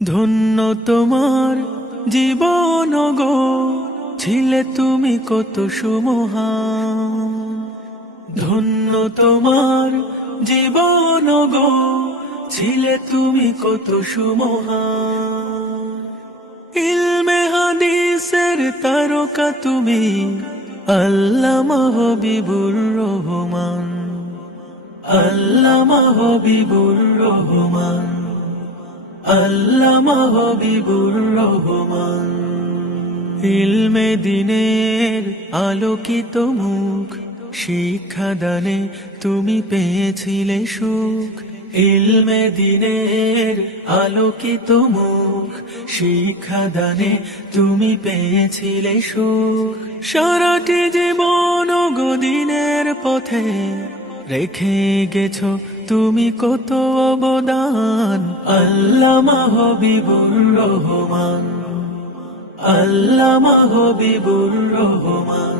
ধন্য তোমার জীবন গো, ছিলে তুমি কত সুমহান। ধন্য তোমার জীবন গো, ছিলে তুমি কত সুমহান। ইলমে হাদিসের তারকা তুমি, আল্লামা হবিবুর রহমান। আল্লামা হবিবুর রহমান, আল্লামা হবিবুর রহমান। ইলমে দ্বীনের আলোকিত মুখ, শিক্ষা দানে তুমি পেয়েছিলে সুখ। ইলমে দ্বীনের আলোকিত মুখ, শিক্ষা দানে তুমি পেয়েছিলে সুখ। সারাটি জীবন গদিনের পথে রেখে গেছো তুমি কত অবদান। আল্লামা হবিবুর রহমান, আল্লামা হবিবুর রহমান,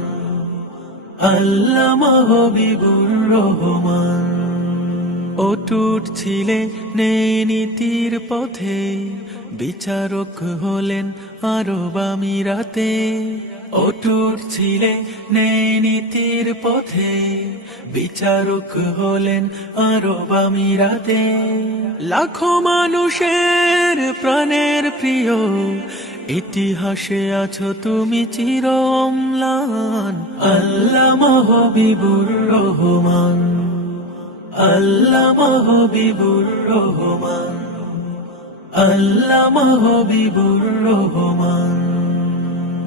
আল্লামা হবিবুর রহমান। অটুট ছিলে নেই নীতির পথে, বিচারক হলেন আরব আমিরাতে। অটুট ছিলে নেই নীতির পথে, বিচারক হলেন আরব আমিরাতে। লাখো মানুষের প্রাণের প্রিয়, ইতিহাসে আছো তুমি চির অম্লান। আল্লামা হবিবুর রহমান, আল্লামা হবিবুর রহমান, আল্লামা হবিবুর রহমান।